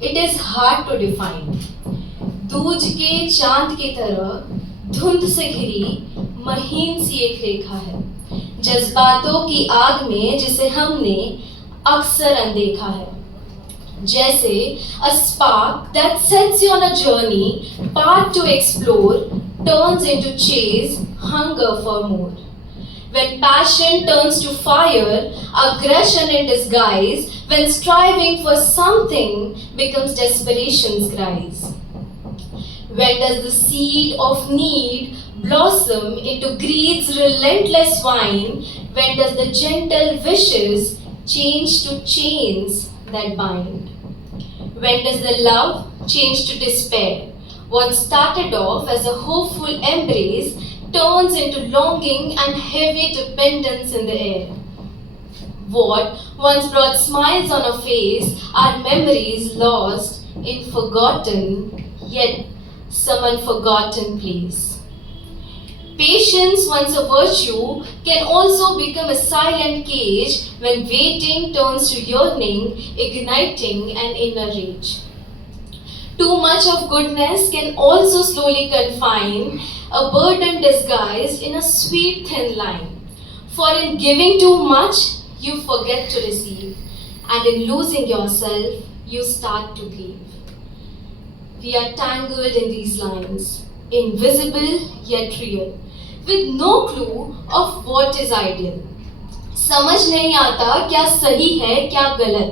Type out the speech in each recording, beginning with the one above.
it is hard to define. Dooj के चांद की तरह धुंध से घिरी महीन सी एक रेखा है, जज्बातों की आग में जिसे हमने अक्सर अनदेखा है. जैसे a spark that sets you on a journey, path to explore, turns into chase, hunger for more. When passion turns to fire, aggression in disguise, when striving for something becomes desperation's cries. When does the seed of need blossom into greed's relentless wine? When does the gentle wishes change to chains that bind? When does the love change to despair? What started off as a hopeful embrace turns into longing and heavy dependence in the air. What once brought smiles on a face are memories lost in forgotten, yet some unforgotten place. Patience, once a virtue, can also become a silent cage when waiting turns to yearning, igniting an inner rage. Too much of goodness can also slowly confine, a burden disguised in a sweet thin line. For in giving too much, you forget to receive, and in losing yourself, you start to grieve. We are tangled in these lines, invisible yet real, with no clue of what is ideal. समझ नहीं आता क्या सही है क्या गलत.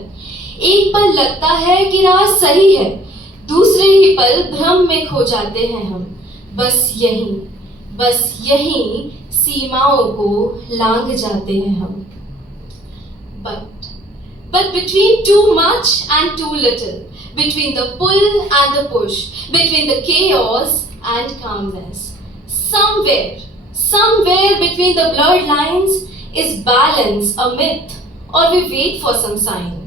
एक पल लगता है कि राह सही है, दूसरे ही पल भ्रम में खो जाते हैं हम. बस यहीं सीमाओं को लांघ जाते हैं हम. But between too much and too little, between the pull and the push, between the chaos and calmness, somewhere between the blurred lines is balance a myth, or we wait for some sign.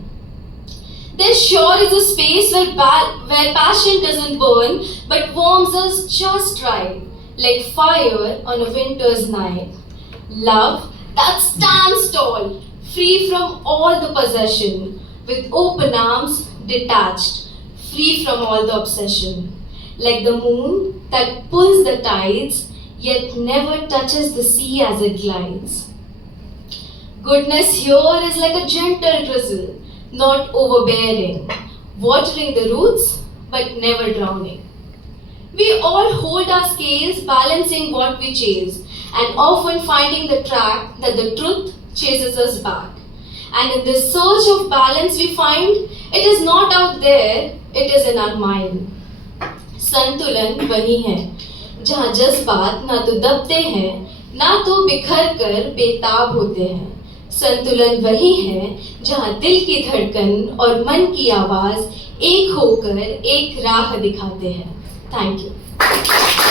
There sure is a space where passion doesn't burn but warms us just right, like fire on a winter's night. Love that stands tall, free from all the possession, with open arms detached, free from all the obsession. Like the moon that pulls the tides, yet never touches the sea as it glides. Goodness here is like a gentle drizzle, not overbearing, watering the roots but never drowning. We all hold our scales, balancing what we chase, and often finding the track that the truth chases us back. And in this search of balance we find it is not out there, it is in our mind. संतुलन वही है जहाँ जज्बात ना तो दबते हैं ना तो बिखर कर बेताब होते हैं. संतुलन वही है जहाँ दिल की धड़कन और मन की आवाज एक होकर एक राह दिखाते हैं. Thank you.